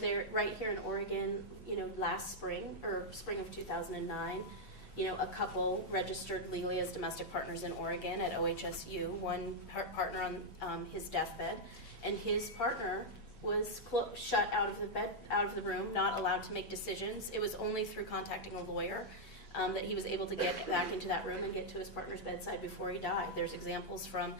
they're right here in Oregon, last spring, or spring of 2009, a couple registered legally as domestic partners in Oregon at OHSU, one partner on his deathbed, and his partner was shut out of the room, not allowed to make decisions. It was only through contacting a lawyer that he was able to get back into that room and get to his partner's bedside before he died. There's examples from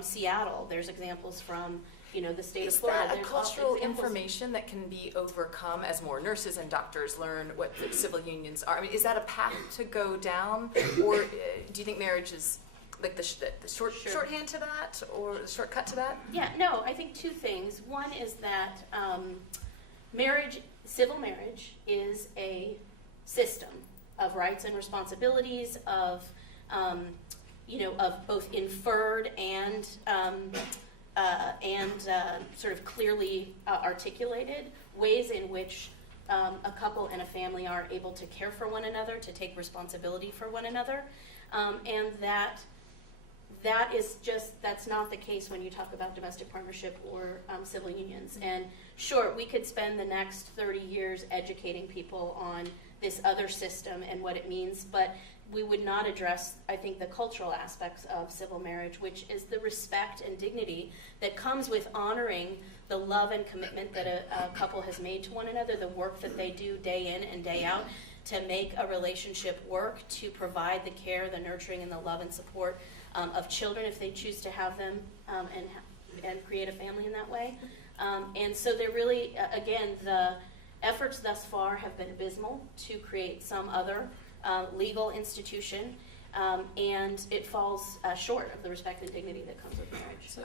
Seattle. There's examples from the state of Florida. Is that a cultural information that can be overcome as more nurses and doctors learn what the civil unions are? I mean, is that a path to go down, or do you think marriage is like the shorthand to that, or the shortcut to that? Yeah, no, I think two things. One is that civil marriage is a system of rights and responsibilities, of both inferred and sort of clearly articulated ways in which a couple and a family are able to care for one another, to take responsibility for one another, and that's not the case when you talk about domestic partnership or civil unions. And sure, we could spend the next 30 years educating people on this other system and what it means, but we would not address, I think, the cultural aspects of civil marriage, which is the respect and dignity that comes with honoring the love and commitment that a couple has made to one another, the work that they do day in and day out to make a relationship work, to provide the care, the nurturing, and the love and support of children if they choose to have them, and create a family in that way. And so they're really, again, the efforts thus far have been abysmal to create some other legal institution, and it falls short of the respect and dignity that comes with marriage.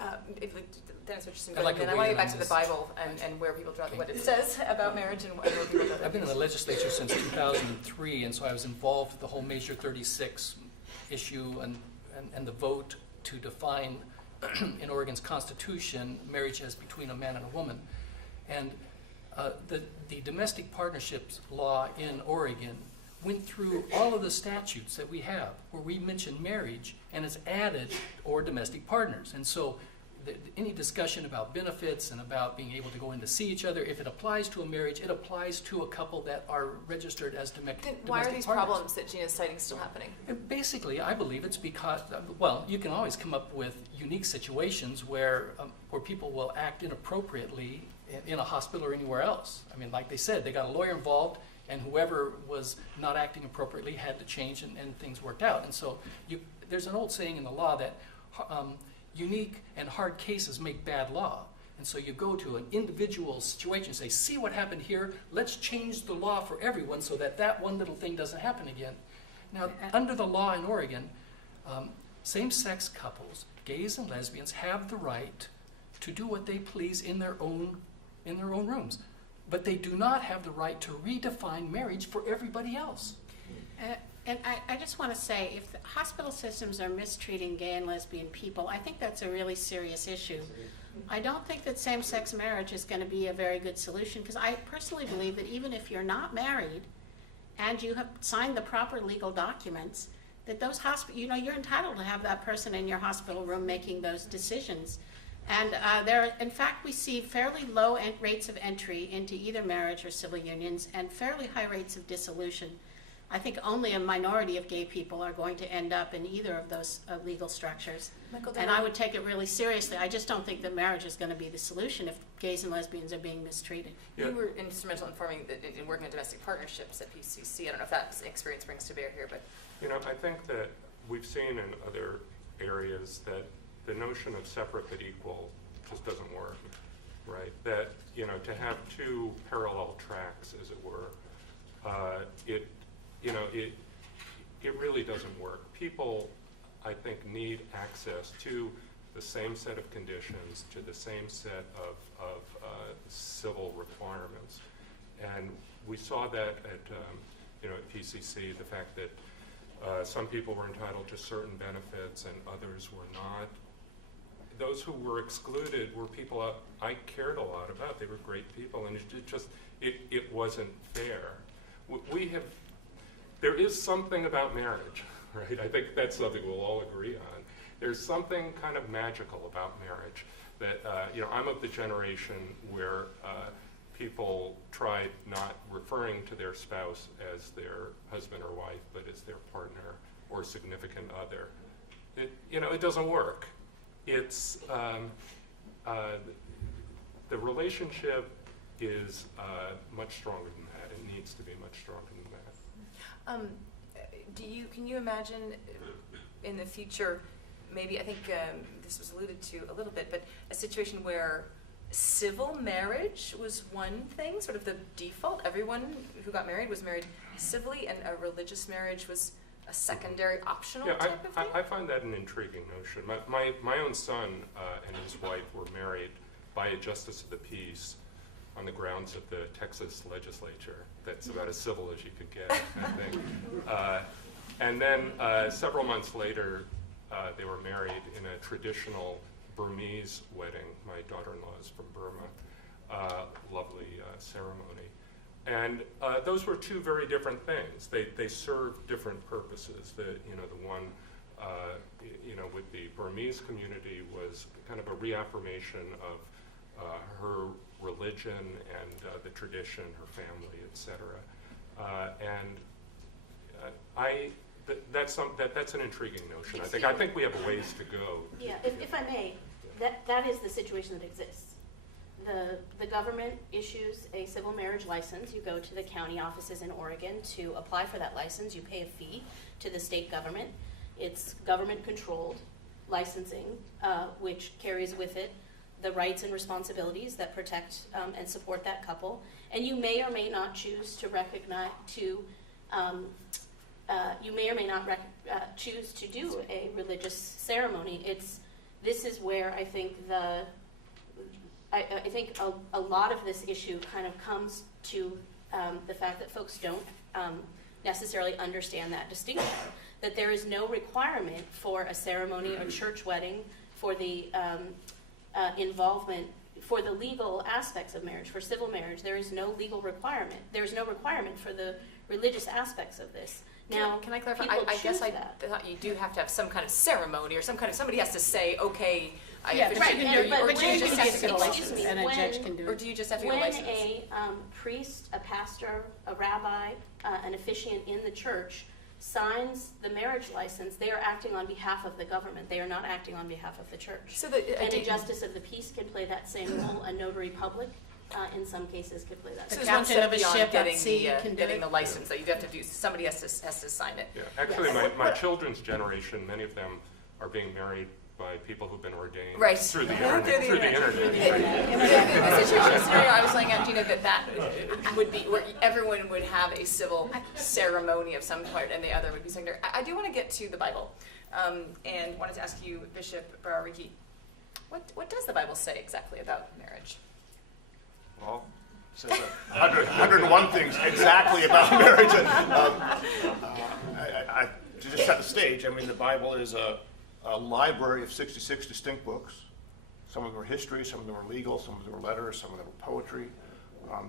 Dennis Richardson, I want to get back to the Bible and where people draw what it says about marriage and where people draw. I've been in the legislature since 2003, and so I was involved with the whole Measure 36 issue and the vote to define in Oregon's Constitution marriage as between a man and a woman. And the domestic partnerships law in Oregon went through all of the statutes that we have where we mention marriage and it's added or domestic partners. And so any discussion about benefits and about being able to go in to see each other, if it applies to a marriage, it applies to a couple that are registered as domestic partners. Why are these problems that Gina's citing still happening? And basically, I believe it's because, well, you can always come up with unique situations where people will act inappropriately in a hospital or anywhere else. I mean, like they said, they got a lawyer involved, and whoever was not acting appropriately had to change, and things worked out. And so there's an old saying in the law that unique and hard cases make bad law. And so you go to an individual situation and say, see what happened here, let's change the law for everyone so that one little thing doesn't happen again. Now, under the law in Oregon, same-sex couples, gays and lesbians, have the right to do what they please in their own rooms. But they do not have the right to redefine marriage for everybody else. And I just want to say, if the hospital systems are mistreating gay and lesbian people, I think that's a really serious issue. I don't think that same-sex marriage is going to be a very good solution, because I personally believe that even if you're not married and you have signed the proper legal documents, that those you're entitled to have that person in your hospital room making those decisions. And in fact, we see fairly low rates of entry into either marriage or civil unions, and fairly high rates of dissolution. I think only a minority of gay people are going to end up in either of those legal structures. And I would take it really seriously. I just don't think that marriage is going to be the solution if gays and lesbians are being mistreated. Yeah. You were instrumental in working on domestic partnerships at PCC. I don't know if that experience brings to bear here, but I think that we've seen in other areas that the notion of separate but equal just doesn't work, right? That to have two parallel tracks, as it were, it really doesn't work. People, I think, need access to the same set of conditions, to the same set of civil requirements. And we saw that at PCC, the fact that some people were entitled to certain benefits and others were not. Those who were excluded were people I cared a lot about. They were great people, and it wasn't fair. There is something about marriage, right? I think that's something we'll all agree on. There's something kind of magical about marriage that, I'm of the generation where their spouse as their husband or wife, but as their partner or significant other. It doesn't work. It's the relationship is much stronger than that. It needs to be much stronger than that. Can you imagine in the future, maybe, I think this was alluded to a little bit, but a situation where civil marriage was one thing, sort of the default, everyone who got married was married civilly, and a religious marriage was a secondary optional type of thing? I find that an intriguing notion. My own son and his wife were married by a justice of the peace on the grounds of the Texas legislature. That's about as civil as you could get, I think. And then several months later, they were married in a traditional Burmese wedding. My daughter-in-law is from Burma. Lovely ceremony. And those were two very different things. They served different purposes. The one with the Burmese community was kind of a reaffirmation of her religion and the tradition, her family, etc. That's an intriguing notion. I think we have a ways to go. Yeah, if I may, that is the situation that exists. The government issues a civil marriage license. You go to the county offices in Oregon to apply for that license. You pay a fee to the state government. It's government-controlled licensing, which carries with it the rights and responsibilities that protect and support that couple. And you may or may not choose to recognize choose to do a religious ceremony. This is where I think I think a lot of this issue kind of comes to the fact that folks don't necessarily understand that distinction, that there is no requirement for a ceremony or church wedding for the involvement, for the legal aspects of marriage, for civil marriage. There is no legal requirement. There is no requirement for the religious aspects of this. Now, can I clarify? people I guess choose I that. thought you do have to have some kind of ceremony or somebody has to say, okay, I Yeah, officially right, marry you, but or when do you you just get have to get a to- license? excuse me, And a when- judge can do Or it. do you just have to get a When license? a priest, a pastor, a rabbi, an officiant in the church signs the marriage license, they are acting on behalf of the government. They are not acting on behalf of the church. So the And a justice of the peace can play that same role. A notary public, in some cases, could play that So same there's one captain step of a beyond ship at getting sea the can do getting it. the license that you have to do. Somebody has to sign it. Yeah, actually, Yes. my children's generation, many of them are being married by people who've been ordained Right. through the Through internet. the Through the internet. The situation scenario I was laying out, Gina, that would be where everyone would have a civil ceremony of some part, and the other would be secondary. I do want to get to the Bible, and wanted to ask you, Bishop baruer-rieke, what does the Bible say exactly about marriage? Well, it says 101 things exactly about marriage. To just set the stage, I mean, the Bible is a library of 66 distinct books. Some of them are history, some of them are legal, some of them are letters, some of them are poetry.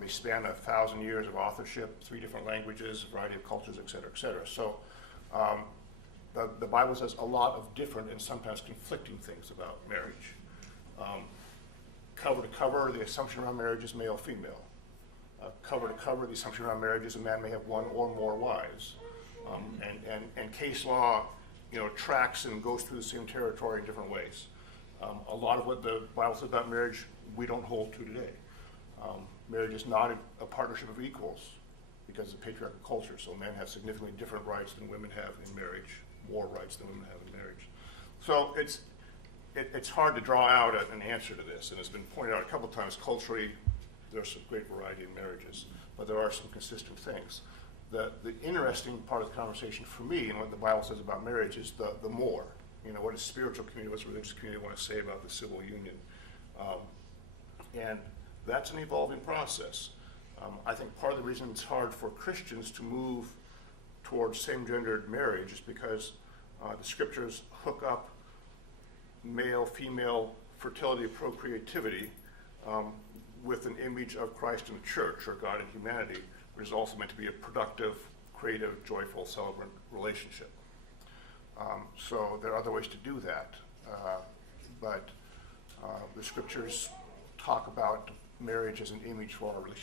They span 1,000 years of authorship, 3 different languages, a variety of cultures, et cetera, et cetera. So the Bible says a lot of different and sometimes conflicting things about marriage. Cover to cover, the assumption around marriage is male-female. Cover to cover, the assumption around marriage is a man may have one or more wives. And case law, tracks and goes through the same territory in different ways. A lot of what the Bible says about marriage, we don't hold to today. Marriage is not a partnership of equals because of the patriarchal culture. So men have significantly different rights than women have in marriage, more rights than women have in marriage. So it's hard to draw out an answer to this, and it's been pointed out a couple of times. Culturally, there's a great variety in marriages, but there are some consistent things. The interesting part of the conversation for me and what the Bible says about marriage is the more. What does spiritual community, what's religious community want to say about the civil union? And that's an evolving process. I think part of the reason it's hard for Christians to move towards same-gendered marriage is because the scriptures hook up male-female fertility, procreativity with an image of Christ in the church or God in humanity, which is also meant to be a productive, creative, joyful, celebrant relationship. So there are other ways to do that, but the scriptures talk about marriage as an image for our relationship